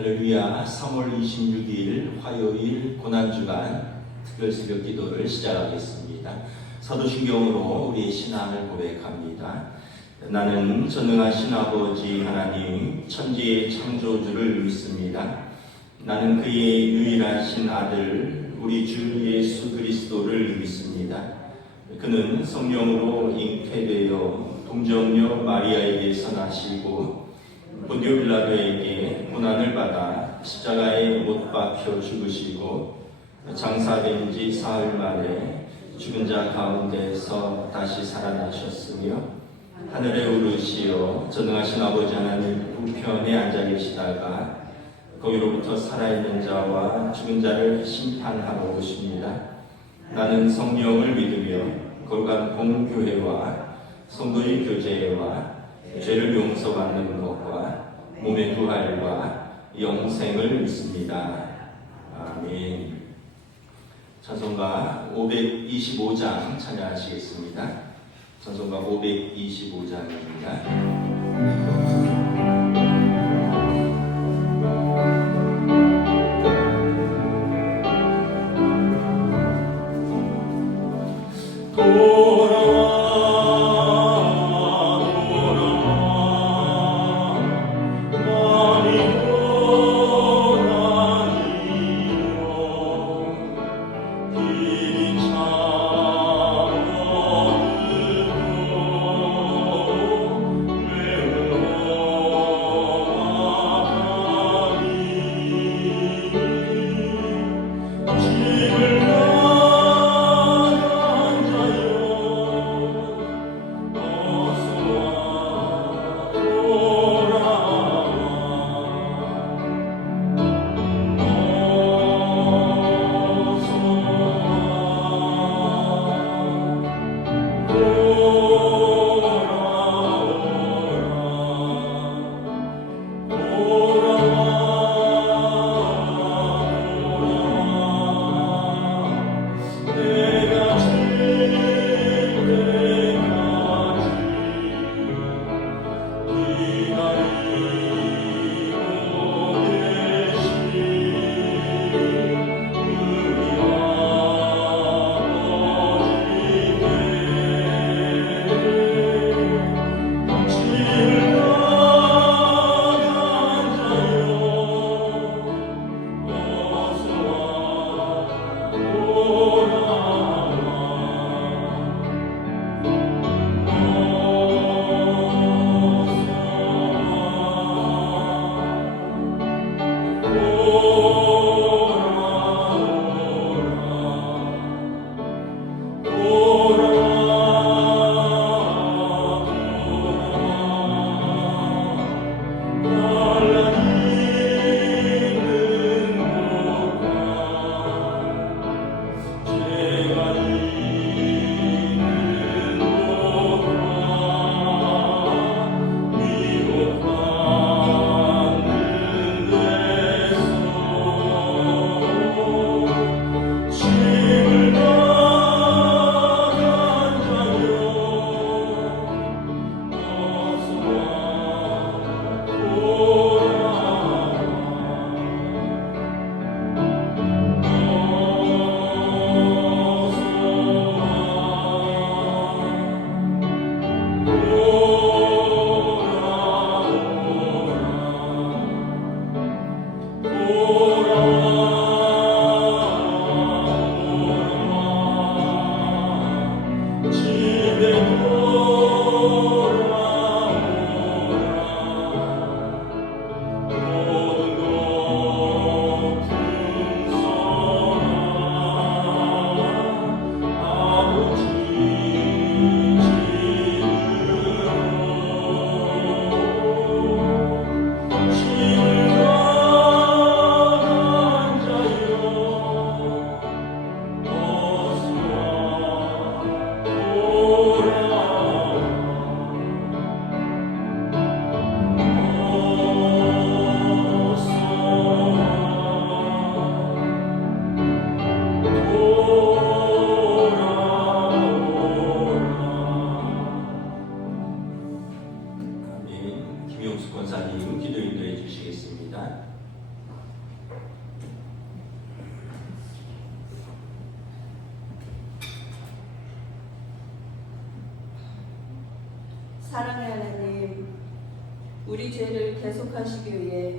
할렐루야. 3월 26일 화요일 고난주간 특별 새벽 기도를 시작하겠습니다. 사도신경으로 우리의 신앙을 고백합니다. 나는 전능하신 아버지 하나님 천지의 창조주를 믿습니다. 나는 그의 유일하신 아들 우리 주 예수 그리스도를 믿습니다. 그는 성령으로 잉태되어 동정녀 마리아에게서 나시고 본디오 빌라도에게 고난을 받아 십자가에 못 박혀 죽으시고 장사된 지 사흘 만에 죽은 자 가운데서 다시 살아나셨으며 하늘에 오르시어 전능하신 아버지 하나님 우편에 앉아 계시다가 거기로부터 살아있는 자와 죽은 자를 심판하러 오십니다. 나는 성령을 믿으며 거룩한 공교회와 성도의 교제와 죄를 용서받는 것과 몸의 부활과 영생을 믿습니다. 아멘. 찬송가 525장 찬양하시겠습니다. 찬송가 525장입니다. 사랑의 하나님, 우리 죄를 대속하시기 위해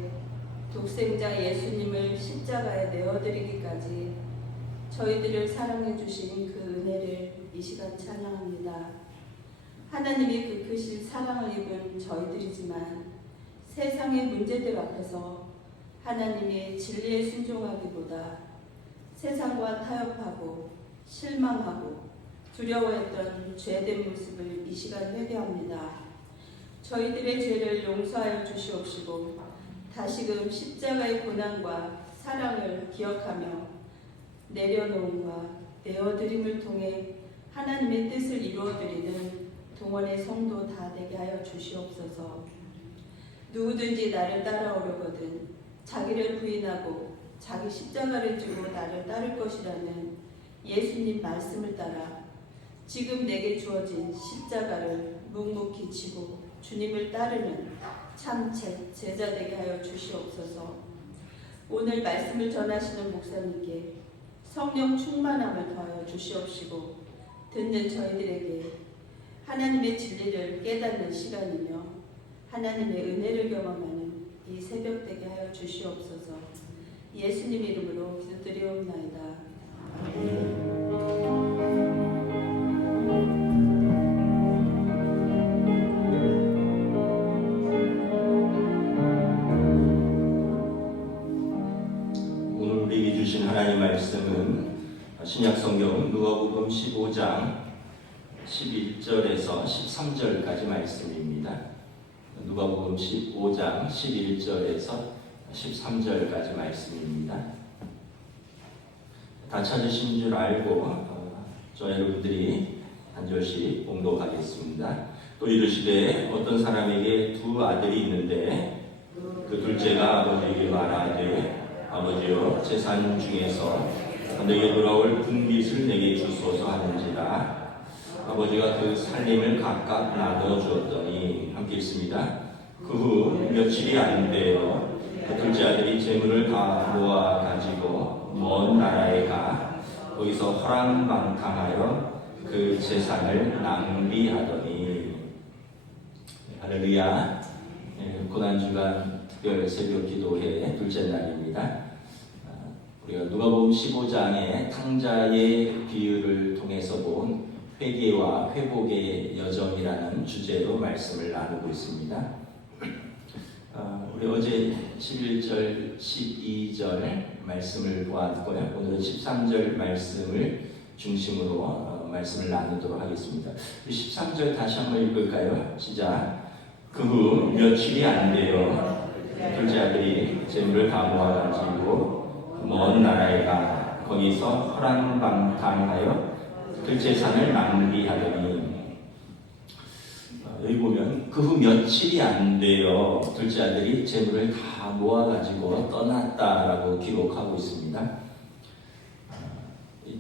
독생자 예수님을 십자가에 내어드리기까지 저희들을 사랑해 주신 그 은혜를 이 시간 찬양합니다. 하나님이 그 크신 사랑을 입은 저희들이지만 세상의 문제들 앞에서 하나님의 진리에 순종하기보다 세상과 타협하고 실망하고 두려워했던 죄된 모습을 이 시간 회개합니다. 저희들의 죄를 용서하여 주시옵시고 다시금 십자가의 고난과 사랑을 기억하며 내려놓음과 내어드림을 통해 하나님의 뜻을 이루어드리는 동원의 성도 다 되게 하여 주시옵소서. 누구든지 나를 따라오려거든 자기를 부인하고 자기 십자가를 지고 나를 따를 것이라는 예수님 말씀을 따라 지금 내게 주어진 십자가를 묵묵히 지고 주님을 따르는 참 제자 되게 하여 주시옵소서. 오늘 말씀을 전하시는 목사님께 성령 충만함을 더하여 주시옵시고 듣는 저희들에게 하나님의 진리를 깨닫는 시간이며 하나님의 은혜를 경험하는 이 새벽 되게 하여 주시옵소서. 예수님 이름으로 기도드리옵나이다. 오늘 우리에게 주신 하나님 말씀은 신약성경 누가복음 15장 11절에서 13절까지 말씀입니다. 누가복음 15장 11절에서 13절까지 말씀입니다. 다 찾으신 줄 알고 저 여러분들이 한 절씩 봉독하겠습니다. 또 이르시되 어떤 사람에게 두 아들이 있는데 그 둘째가 아버지에게 말하되 아버지여 재산 중에서 내게 돌아올 분깃을 내게 주소서 하는지라. 아버지가 그 살림을 각각 나누어 주었더니 함께 있습니다. 그 후 며칠이 안 되어 그 둘째 아들이 재물을 다 모아 가지고 먼 나라에 가 거기서 허랑방탕하여 그 재산을 낭비하더니. 할렐루야. 고난주간 특별 새벽 기도회 둘째 날입니다. 우리가 누가복음 15장의 탕자의 비유를 통해서 본 회개와 회복의 여정이라는 주제로 말씀을 나누고 있습니다. 우리 어제 11절, 12절 말씀을 보았고요. 오늘은 13절 말씀을 중심으로 말씀을 나누도록 하겠습니다. 13절 다시 한번 읽을까요? 시작. 그 후 며칠이 안 되어 둘째 아들이 재물을 다 모아가지고 먼 나라에 가 거기서 허랑방탕하여 그 재산을 낭비하더니. 여기 보면 그 후 며칠이 안 되어 둘째 아들이 재물을 다 모아가지고 떠났다라고 기록하고 있습니다.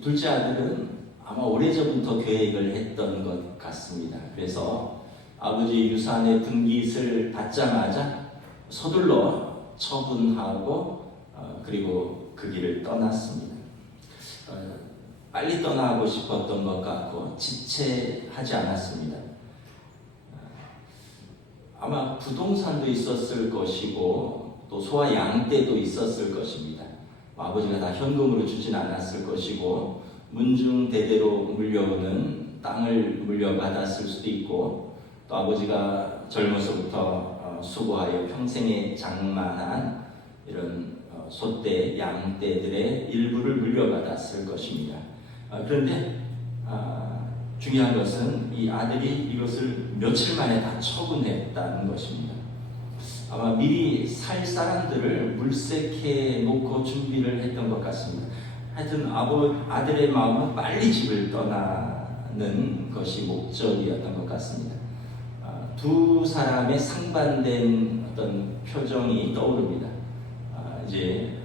둘째 아들은 아마 오래전부터 계획을 했던 것 같습니다. 그래서 아버지 유산의 분깃을 받자마자 서둘러 처분하고 그리고 그 길을 떠났습니다. 빨리 떠나고 싶었던 것 같고 지체하지 않았습니다. 아마 부동산도 있었을 것이고 또 소와 양떼도 있었을 것입니다. 아버지가 다 현금으로 주진 않았을 것이고 문중대대로 물려오는 땅을 물려받았을 수도 있고 또 아버지가 젊어서부터 수고하여 평생에 장만한 이런 소떼, 양떼들의 일부를 물려받았을 것입니다. 그런데 중요한 것은 이 아들이 이것을 며칠 만에 다 처분했다는 것입니다. 아마 미리 살 사람들을 물색해 놓고 준비를 했던 것 같습니다. 하여튼 아들의 마음은 빨리 집을 떠나는 것이 목적이었던 것 같습니다. 두 사람의 상반된 어떤 표정이 떠오릅니다. 이제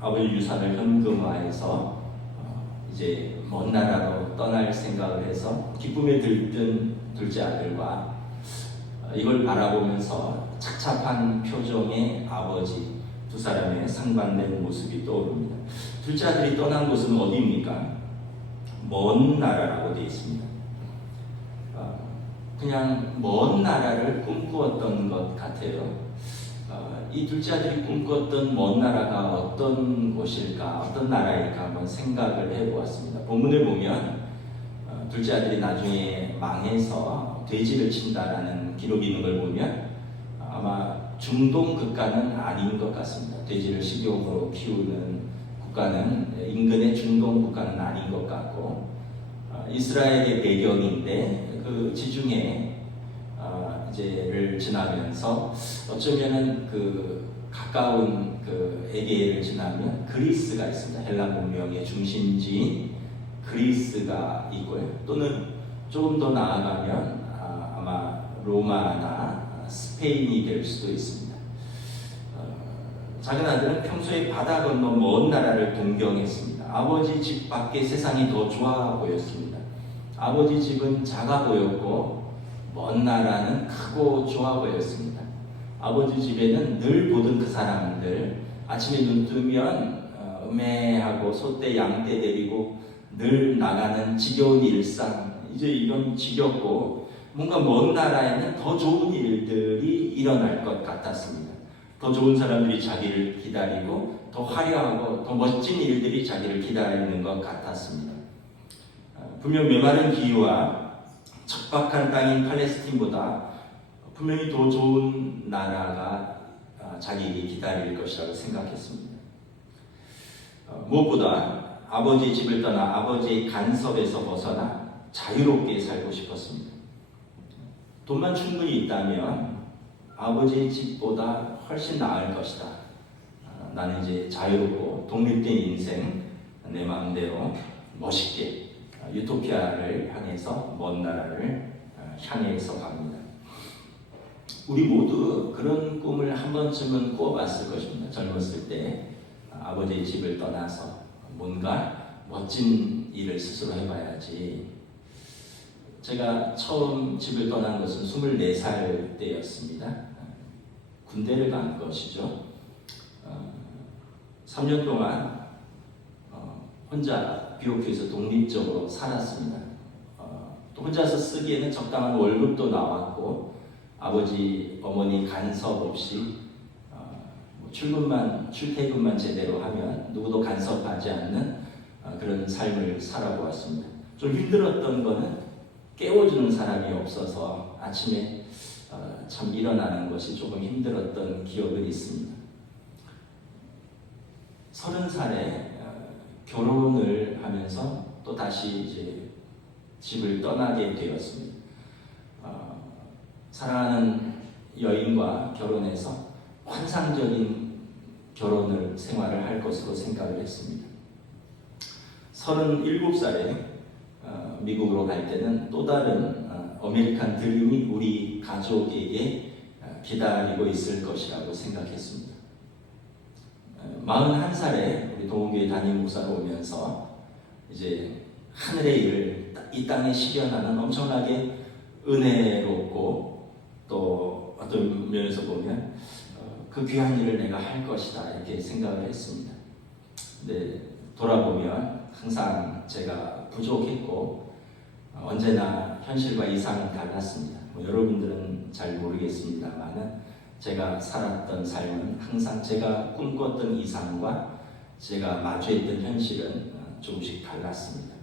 아버지 유산을 현금화해서 이제 먼 나라로 떠날 생각을 해서 기쁨에 들뜬 둘째 아들과 이걸 바라보면서 착잡한 표정의 아버지 두 사람의 상반된 모습이 떠오릅니다. 둘째 아들이 떠난 곳은 어디입니까? 먼 나라라고 되어 있습니다. 먼 나라. 1 먼 그냥 먼 나라를 꿈꾸었던 것 같아요. 이 둘째 아들이 꿈꿨던 먼 나라가 어떤 곳일까, 어떤 나라일까 한번 생각을 해보았습니다. 본문을 보면 둘째 아들이 나중에 망해서 돼지를 친다라는 기록이 있는 걸 보면 아마 중동 국가는 아닌 것 같습니다. 돼지를 식용으로 키우는 국가는 인근의 중동 국가는 아닌 것 같고 이스라엘의 배경인데 그 지중해 이제를 지나면서 어쩌면은 그 가까운 그 에게를 지나면 그리스가 있습니다. 헬라 문명의 중심지인 그리스가 있고요. 또는 조금 더 나아가면 아마 로마나 스페인이 될 수도 있습니다. 작은 아들은 평소에 바다 건너 먼 나라를 동경했습니다. 아버지 집 밖에 세상이 더 좋아 보였습니다. 아버지 집은 작아 보였고 먼 나라는 크고 좋아 보였습니다. 아버지 집에는 늘 보던 그 사람들, 아침에 눈 뜨면 음해하고 소떼 양떼 데리고 늘 나가는 지겨운 일상, 이제 이런 지겹고 뭔가 먼 나라에는 더 좋은 일들이 일어날 것 같았습니다. 더 좋은 사람들이 자기를 기다리고 더 화려하고 더 멋진 일들이 자기를 기다리는 것 같았습니다. 분명 메마른 기후와 척박한 땅인 팔레스틴보다 분명히 더 좋은 나라가 자기에게 기다릴 것이라고 생각했습니다. 무엇보다 아버지의 집을 떠나 아버지의 간섭에서 벗어나 자유롭게 살고 싶었습니다. 돈만 충분히 있다면 아버지의 집보다 훨씬 나을 것이다. 나는 이제 자유롭고 독립된 인생, 내 마음대로 멋있게 유토피아를 향해서 먼 나라를 향해서 갑니다. 우리 모두 그런 꿈을 한 번쯤은 꾸어봤을 것입니다. 젊었을 때 아버지의 집을 떠나서 뭔가 멋진 일을 스스로 해봐야지. 제가 처음 집을 떠난 것은 24살 때였습니다. 군대를 간 것이죠. 3년 동안 혼자 비옥교에서 독립적으로 살았습니다. 또 혼자서 쓰기에는 적당한 월급도 나왔고 아버지, 어머니 간섭 없이 출퇴근만 제대로 하면 누구도 간섭하지 않는 그런 삶을 살아보았습니다. 좀 힘들었던 거는 깨워주는 사람이 없어서 아침에 참 일어나는 것이 조금 힘들었던 기억은 있습니다. 30살에 결혼을 하면서 또 다시 이제 집을 떠나게 되었습니다. 사랑하는 여인과 결혼해서 환상적인 결혼을 생활을 할 것으로 생각을 했습니다. 37살에 미국으로 갈 때는 또 다른 아메리칸 드림이 우리 가족에게 기다리고 있을 것이라고 생각했습니다. 41살에 우리 동원교회 담임 목사로 오면서 이제 하늘의 일을 이 땅에 실현하는 엄청나게 은혜롭고 또 어떤 면에서 보면 그 귀한 일을 내가 할 것이다 이렇게 생각을 했습니다. 근데 돌아보면 항상 제가 부족했고 언제나 현실과 이상은 달랐습니다. 여러분들은 잘 모르겠습니다만 제가 살았던 삶은 항상 제가 꿈꿨던 이상과 제가 마주했던 현실은 조금씩 달랐습니다.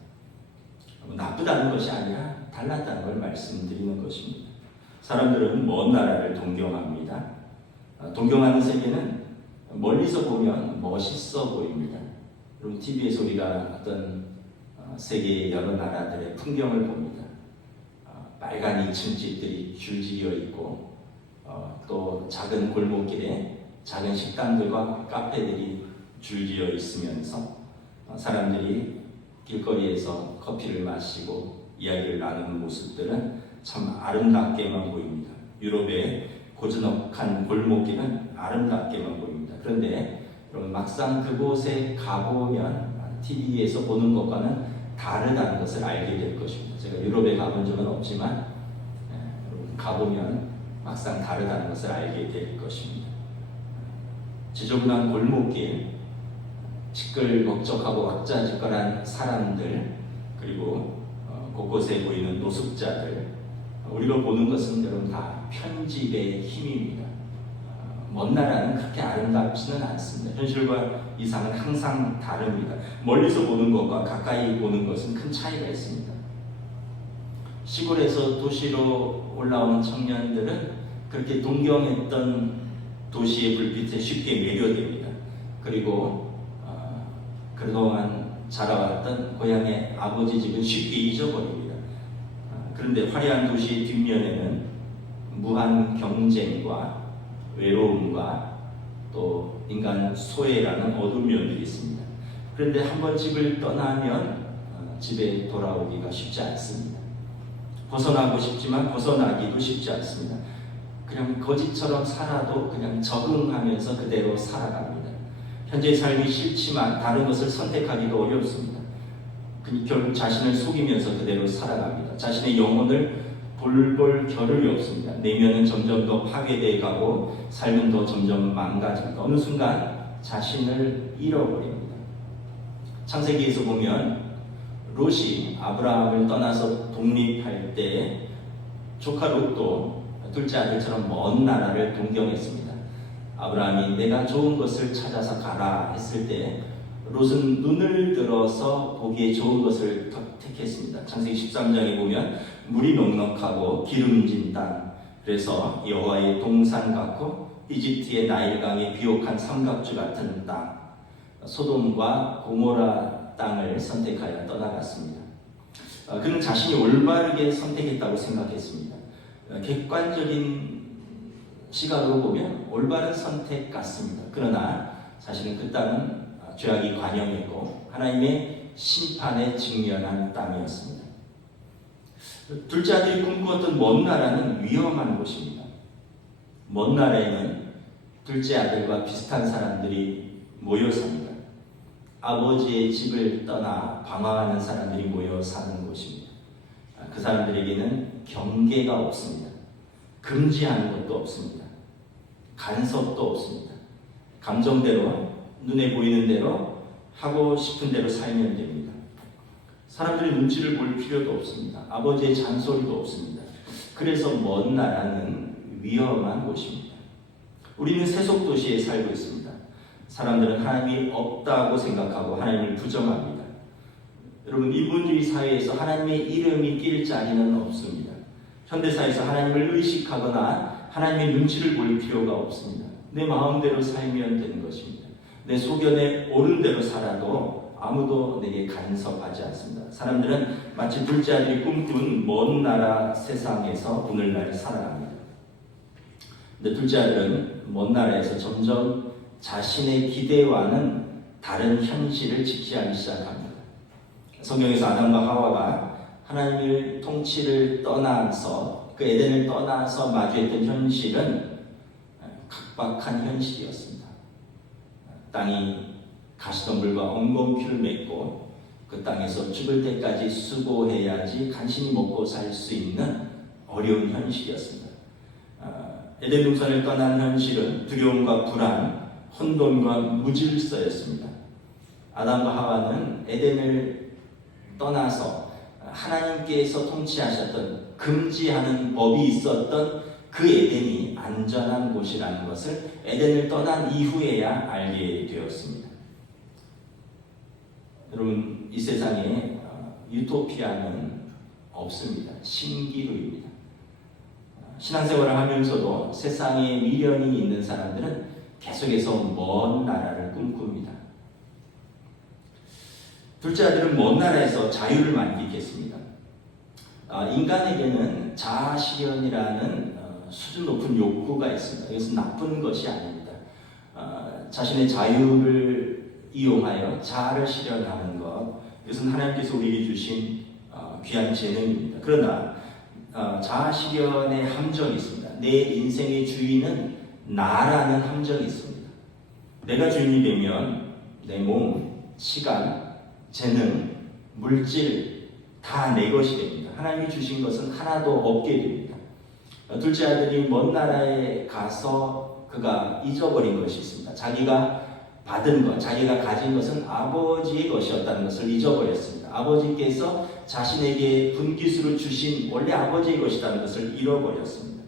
나쁘다는 것이 아니라 달랐다는 걸 말씀드리는 것입니다. 사람들은 먼 나라를 동경합니다. 동경하는 세계는 멀리서 보면 멋있어 보입니다. 여러분 TV에서 우리가 어떤 세계의 여러 나라들의 풍경을 봅니다. 빨간 2층 집들이 줄지어 있고 또 작은 골목길에 작은 식당들과 카페들이 줄지어 있으면서 사람들이 길거리에서 커피를 마시고 이야기를 나누는 모습들은 참 아름답게만 보입니다. 유럽의 고즈넉한 골목길은 아름답게만 보입니다. 그런데 여러분 막상 그곳에 가보면 TV에서 보는 것과는 다르다는 것을 알게 될 것입니다. 제가 유럽에 가본 적은 없지만 가보면 막상 다르다는 것을 알게 될 것입니다. 지저분한 골목길, 시끌벅적하고 왁자지껄한 사람들, 그리고 곳곳에 보이는 노숙자들, 우리가 보는 것은 여러분 다 편집의 힘입니다. 먼 나라는 그렇게 아름답지는 않습니다. 현실과 이상은 항상 다릅니다. 멀리서 보는 것과 가까이 보는 것은 큰 차이가 있습니다. 시골에서 도시로 올라오는 청년들은 그렇게 동경했던 도시의 불빛에 쉽게 매료됩니다. 그리고 그동안 자라왔던 고향의 아버지 집은 쉽게 잊어버립니다. 그런데 화려한 도시의 뒷면에는 무한 경쟁과 외로움과 또 인간 소외라는 어두운 면들이 있습니다. 그런데 한번 집을 떠나면 집에 돌아오기가 쉽지 않습니다. 벗어나고 싶지만 벗어나기도 쉽지 않습니다. 그냥 거지처럼 살아도 그냥 적응하면서 그대로 살아갑니다. 현재의 삶이 싫지만 다른 것을 선택하기도 어렵습니다. 결국 자신을 속이면서 그대로 살아갑니다. 자신의 영혼을 돌볼 겨를이 없습니다. 내면은 점점 더 파괴되어 가고 삶은 더 점점 망가집니다. 어느 순간 자신을 잃어버립니다. 창세기에서 보면 롯이 아브라함을 떠나서 독립할 때 조카 롯도 둘째 아들처럼 먼 나라를 동경했습니다. 아브라함이 내가 좋은 것을 찾아서 가라 했을 때 롯은 눈을 들어서 보기에 좋은 것을 택했습니다. 창세기 13장에 보면 물이 넉넉하고 기름진 땅, 그래서 여호와의 동산 같고 이집트의 나일강의 비옥한 삼각주 같은 땅, 소돔과 고모라 땅을 선택하여 떠나갔습니다. 그는 자신이 올바르게 선택했다고 생각했습니다. 객관적인 시각으로 보면 올바른 선택 같습니다. 그러나 사실은 그 땅은 죄악이 관영했고 하나님의 심판에 직면한 땅이었습니다. 둘째 아들이 꿈꾸었던 먼 나라는 위험한 곳입니다. 먼 나라에는 둘째 아들과 비슷한 사람들이 모여 삽니다. 아버지의 집을 떠나 방황하는 사람들이 모여 사는 곳입니다. 그 사람들에게는 경계가 없습니다. 금지하는 것도 없습니다. 간섭도 없습니다. 감정대로 눈에 보이는 대로 하고 싶은 대로 살면 됩니다. 사람들의 눈치를 볼 필요도 없습니다. 아버지의 잔소리도 없습니다. 그래서 먼 나라는 위험한 곳입니다. 우리는 세속도시에 살고 있습니다. 사람들은 하나님이 없다고 생각하고 하나님을 부정합니다. 여러분, 인본주의 사회에서 하나님의 이름이 낄 자리는 없습니다. 현대사회에서 하나님을 의식하거나 하나님의 눈치를 볼 필요가 없습니다. 내 마음대로 살면 되는 것입니다. 내 소견에 옳은 대로 살아도 아무도 내게 간섭하지 않습니다. 사람들은 마치 둘째 아들이 꿈꾼 먼 나라 세상에서 오늘날 살아갑니다. 근데 둘째 아들은 먼 나라에서 점점 자신의 기대와는 다른 현실을 직시하기 시작합니다. 성경에서 아담과 하와가 하나님의 통치를 떠나서 그 에덴을 떠나서 마주했던 현실은 각박한 현실이었습니다. 땅이 가시덤불과 엉겅퀴를 맺고 그 땅에서 죽을 때까지 수고해야지 간신히 먹고 살 수 있는 어려운 현실이었습니다. 에덴 동산을 떠난 현실은 두려움과 불안, 혼돈과 무질서였습니다. 아담과 하와는 에덴을 떠나서 하나님께서 통치하셨던 금지하는 법이 있었던 그 에덴이 안전한 곳이라는 것을 에덴을 떠난 이후에야 알게 되었습니다. 여러분, 이 세상에 유토피아는 없습니다. 신기루입니다. 신앙생활을 하면서도 세상에 미련이 있는 사람들은 계속해서 먼 나라를 꿈꿉니다. 둘째 아들은 먼 나라에서 자유를 만끽했습니다. 인간에게는 자아실현이라는 수준 높은 욕구가 있습니다. 이것은 나쁜 것이 아닙니다. 자신의 자유를 이용하여 자아를 실현하는 것, 이것은 하나님께서 우리에게 주신 귀한 재능입니다. 그러나 자아 실현의 함정이 있습니다. 내 인생의 주인은 나라는 함정이 있습니다. 내가 주인이 되면 내 몸, 시간, 재능, 물질 다 내 것이 됩니다. 하나님이 주신 것은 하나도 없게 됩니다. 둘째 아들이 먼 나라에 가서 그가 잊어버린 것이 있습니다. 자기가 받은 것, 자기가 가진 것은 아버지의 것이었다는 것을 잊어버렸습니다. 아버지께서 자신에게 분깃으로 주신 원래 아버지의 것이라는 것을 잃어버렸습니다.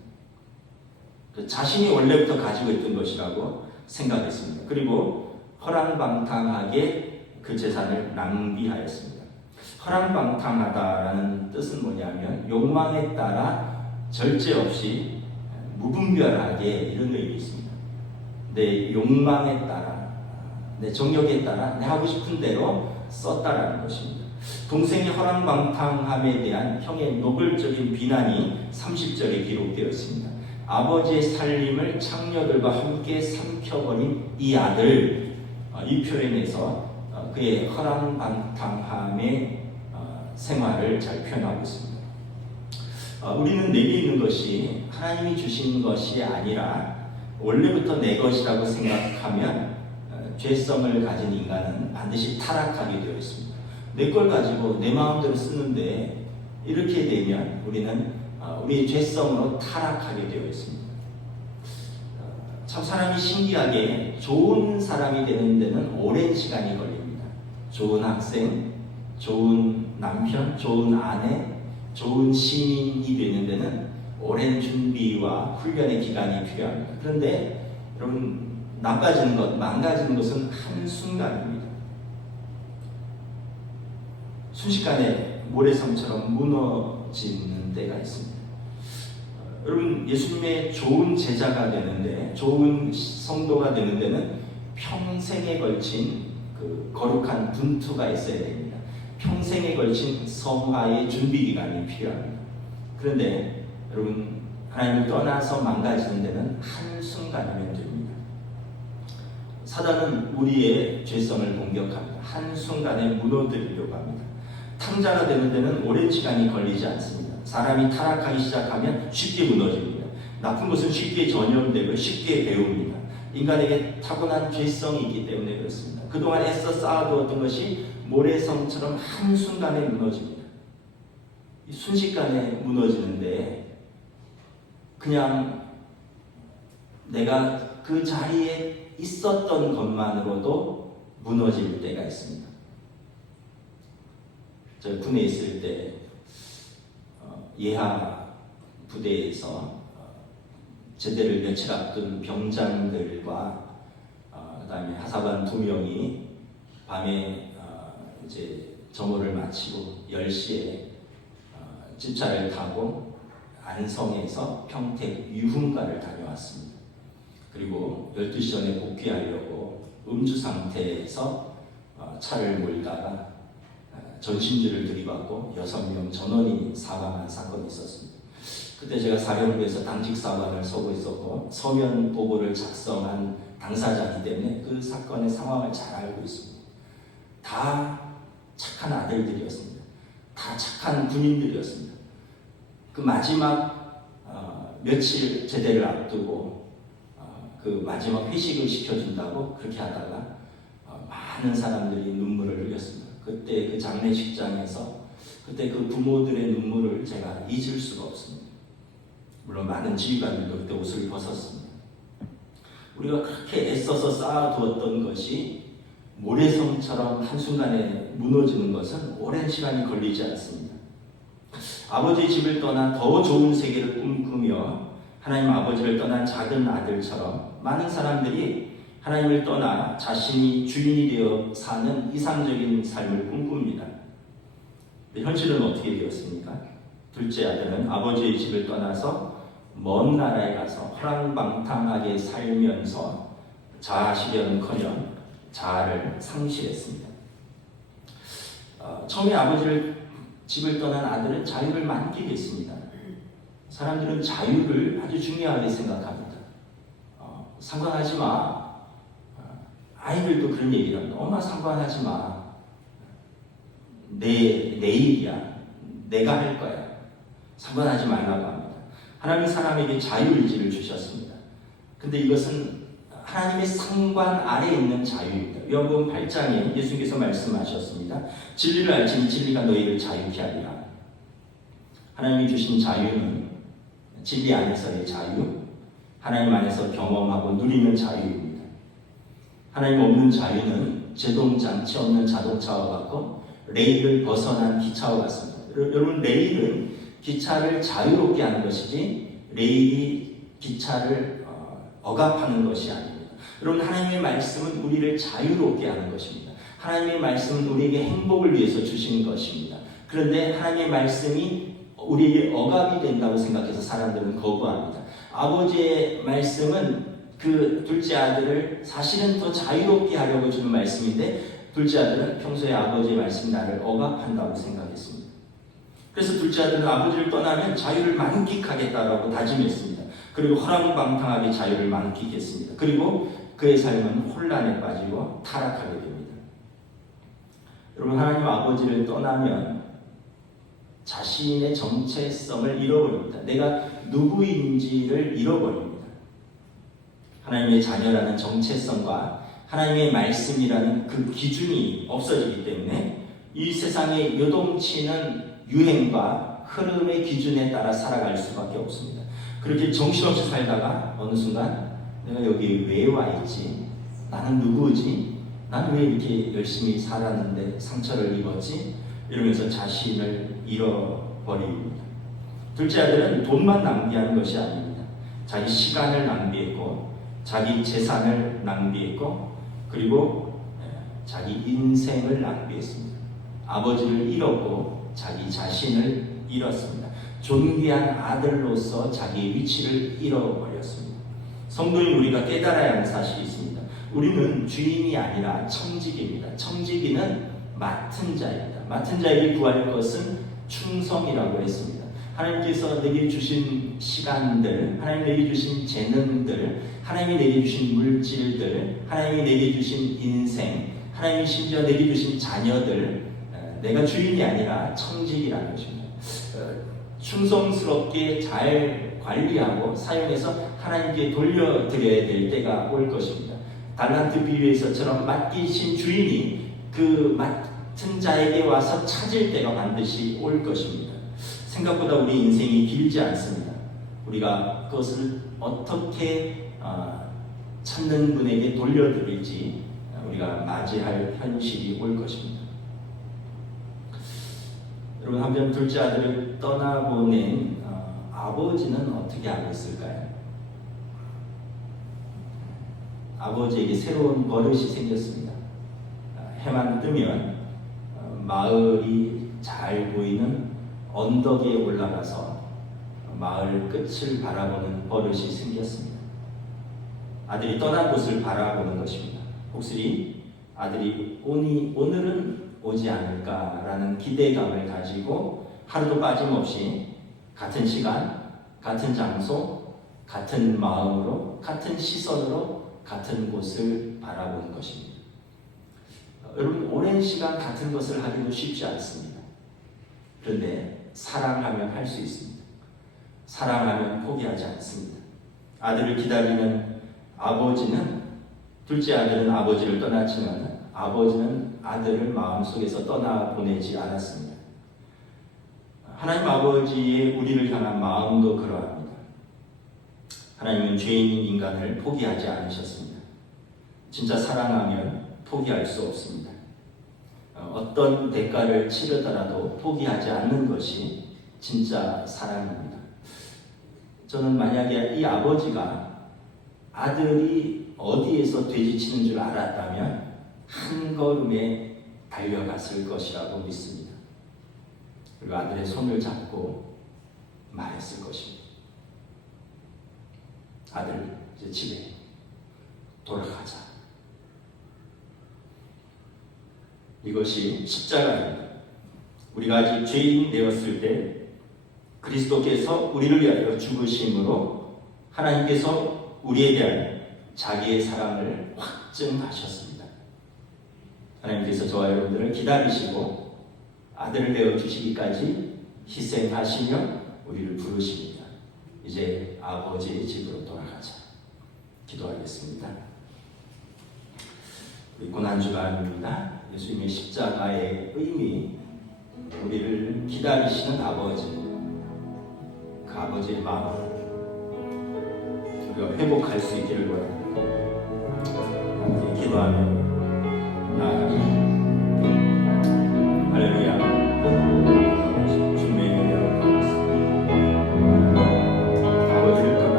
자신이 원래부터 가지고 있던 것이라고 생각했습니다. 그리고 허랑방탕하게 그 재산을 낭비하였습니다. 허랑방탕하다라는 뜻은 뭐냐면 욕망에 따라 절제 없이 무분별하게 이런 의미 있습니다. 내 욕망에 따라, 내 정욕에 따라 내 하고 싶은 대로 썼다라는 것입니다. 동생의 허랑방탕함에 대한 형의 노골적인 비난이 30절에 기록되어 있습니다. 아버지의 살림을 창녀들과 함께 삼켜버린 이 아들, 이 표현에서 그의 허랑방탕함의 생활을 잘 표현하고 있습니다. 우리는 내게 있는 것이 하나님이 주신 것이 아니라 원래부터 내 것이라고 생각하면 죄성을 가진 인간은 반드시 타락하게 되어 있습니다. 내 걸 가지고 내 마음대로 쓰는데 이렇게 되면 우리는 우리의 죄성으로 타락하게 되어 있습니다. 참 사람이 신기하게 좋은 사람이 되는 데는 오랜 시간이 걸립니다. 좋은 학생, 좋은 남편, 좋은 아내, 좋은 시민이 되는 데는 오랜 준비와 훈련의 기간이 필요합니다. 그런데 여러분, 나빠지는 것, 망가지는 것은 한순간입니다. 순식간에 모래성처럼 무너지는 때가 있습니다. 여러분, 예수님의 좋은 제자가 되는데, 좋은 성도가 되는 데는 평생에 걸친 그 거룩한 분투가 있어야 됩니다. 평생에 걸친 성화의 준비 기간이 필요합니다. 그런데 여러분, 하나님을 떠나서 망가지는 데는 한순간이면 됩니다. 사단은 우리의 죄성을 공격합니다. 한순간에 무너뜨리려고 합니다. 탕자가 되는 데는 오랜 시간이 걸리지 않습니다. 사람이 타락하기 시작하면 쉽게 무너집니다. 나쁜 것은 쉽게 전염되고 쉽게 배웁니다. 인간에게 타고난 죄성이 있기 때문에 그렇습니다. 그동안 애써 쌓아두었던 것이 모래성처럼 한순간에 무너집니다. 순식간에 무너지는데 그냥 내가 그 자리에 있었던 것만으로도 무너질 때가 있습니다. 저 군에 있을 때 예하 부대에서 제대를 며칠 앞둔 병장들과 그다음에 하사관 2명이 밤에 이제 점호를 마치고 10시에 집차를 타고 안성에서 평택 유흥가를 다녀왔습니다. 그리고 12시 전에 복귀하려고 음주 상태에서 차를 몰다가 전신주를 들이받고 6명 전원이 사망한 사건이 있었습니다. 그때 제가 사령부에서 당직 사관을 서고 있었고 서면 보고를 작성한 당사자이기 때문에 그 사건의 상황을 잘 알고 있습니다. 다 착한 아들들이었습니다. 다 착한 군인들이었습니다. 그 마지막 며칠 제대를 앞두고 그 마지막 회식을 시켜준다고 그렇게 하다가 많은 사람들이 눈물을 흘렸습니다. 그때 그 장례식장에서 그때 그 부모들의 눈물을 제가 잊을 수가 없습니다. 물론 많은 지휘관들도 그때 옷을 벗었습니다. 우리가 그렇게 애써서 쌓아두었던 것이 모래성처럼 한순간에 무너지는 것은 오랜 시간이 걸리지 않습니다. 아버지의 집을 떠나 더 좋은 세계를 꿈꾸며 하나님 아버지를 떠난 작은 아들처럼 많은 사람들이 하나님을 떠나 자신이 주인이 되어 사는 이상적인 삶을 꿈꿉니다. 현실은 어떻게 되었습니까? 둘째 아들은 아버지의 집을 떠나서 먼 나라에 가서 허랑방탕하게 살면서 자아실현커녕 자아를 상실했습니다. 처음에 아버지를 집을 떠난 아들은 자유를 만끽했습니다. 사람들은 자유를 아주 중요하게 생각합니다. 상관하지 마. 아이들도 그런 얘기를 합니다. 엄마 상관하지 마. 내 일이야. 내가 할 거야. 상관하지 말라고 합니다. 하나님은 사람에게 자유의지를 주셨습니다. 근데 이것은 하나님의 상관 아래에 있는 자유입니다. 요한복음 8장에 예수님께서 말씀하셨습니다. 진리를 알지니 진리가 너희를 자유케 하리라. 하나님이 주신 자유는 진리 안에서의 자유, 하나님 안에서 경험하고 누리는 자유입니다. 하나님 없는 자유는 제동장치 없는 자동차와 같고 레일을 벗어난 기차와 같습니다. 여러분, 레일은 기차를 자유롭게 하는 것이지 레일이 기차를 억압하는 것이 아닙니다. 여러분, 하나님의 말씀은 우리를 자유롭게 하는 것입니다. 하나님의 말씀은 우리에게 행복을 위해서 주시는 것입니다. 그런데 하나님의 말씀이 우리에게 억압이 된다고 생각해서 사람들은 거부합니다. 아버지의 말씀은 그 둘째 아들을 사실은 더 자유롭게 하려고 주는 말씀인데, 둘째 아들은 평소에 아버지의 말씀이 나를 억압한다고 생각했습니다. 그래서 둘째 아들은 아버지를 떠나면 자유를 만끽하겠다라고 다짐했습니다. 그리고 허랑방탕하게 자유를 만끽했습니다. 그리고 그의 삶은 혼란에 빠지고 타락하게 됩니다. 여러분, 하나님 아버지를 떠나면 자신의 정체성을 잃어버립니다. 내가 누구인지를 잃어버립니다. 하나님의 자녀라는 정체성과 하나님의 말씀이라는 그 기준이 없어지기 때문에 이 세상에 요동치는 유행과 흐름의 기준에 따라 살아갈 수밖에 없습니다. 그렇게 정신없이 살다가 어느 순간 내가 여기 왜 와 있지? 나는 누구지? 나는 왜 이렇게 열심히 살았는데 상처를 입었지? 이러면서 자신을 잃어버립니다. 둘째 아들은 돈만 낭비하는 것이 아닙니다. 자기 시간을 낭비했고, 자기 재산을 낭비했고, 그리고 자기 인생을 낭비했습니다. 아버지를 잃었고 자기 자신을 잃었습니다. 존귀한 아들로서 자기의 위치를 잃어버렸습니다. 성도인 우리가 깨달아야 하는 사실이 있습니다. 우리는 주인이 아니라 청지기입니다. 청지기는 맡은 자입니다. 맡은 자에게 구할 것은 충성이라고 했습니다. 하나님께서 내게 주신 시간들, 하나님 내게 주신 재능들, 하나님이 내게 주신 물질들, 하나님이 내게 주신 인생, 하나님이 심지어 내게 주신 자녀들, 내가 주인이 아니라 청직이라는 것입니다. 충성스럽게 잘 관리하고 사용해서 하나님께 돌려드려야 될 때가 올 것입니다. 달란트 비유에서처럼 맡기신 주인이 그 맡은 자에게 와서 찾을 때가 반드시 올 것입니다. 생각보다 우리 인생이 길지 않습니다. 우리가 그것을 어떻게 찾는 분에게 돌려드릴지 우리가 맞이할 현실이 올 것입니다. 여러분, 한편 둘째 아들을 떠나보낸 아버지는 어떻게 하고 있을까요? 아버지에게 새로운 버릇이 생겼습니다. 해만 뜨면 마을이 잘 보이는 언덕에 올라가서 마을 끝을 바라보는 버릇이 생겼습니다. 아들이 떠난 곳을 바라보는 것입니다. 혹시 아들이 오늘은 오지 않을까라는 기대감을 가지고 하루도 빠짐없이 같은 시간, 같은 장소, 같은 마음으로, 같은 시선으로 같은 곳을 바라보는 것입니다. 여러분, 오랜 시간 같은 것을 하기도 쉽지 않습니다. 그런데 사랑하면 할 수 있습니다. 사랑하면 포기하지 않습니다. 아들을 기다리는 아버지는, 둘째 아들은 아버지를 떠났지만 아버지는 아들을 마음속에서 떠나보내지 않았습니다. 하나님 아버지의 우리를 향한 마음도 그러합니다. 하나님은 죄인인 인간을 포기하지 않으셨습니다. 진짜 사랑하면 포기할 수 없습니다. 어떤 대가를 치르더라도 포기하지 않는 것이 진짜 사랑입니다. 저는 만약에 이 아버지가 아들이 어디에서 돼지치는 줄 알았다면 한 걸음에 달려갔을 것이라고 믿습니다. 그리고 아들의 손을 잡고 말했을 것입니다. 아들, 이제 집에 돌아가자. 이것이 십자가입니다. 우리가 아직 죄인이 되었을 때 그리스도께서 우리를 위하여 죽으심으로 하나님께서 우리에 대한 자기의 사랑을 확증하셨습니다. 하나님께서 저와 여러분들을 기다리시고 아들을 내어주시기까지 희생하시며 우리를 부르십니다. 이제 아버지의 집으로 돌아가자. 기도하겠습니다. 우리 고난주간입니다. 예수님의 십자가의 의미, 우리를 기다리시는 아버지, 그 아버지의 마음 우리가 회복할 수 있기를 원합니다. 함께 기도하며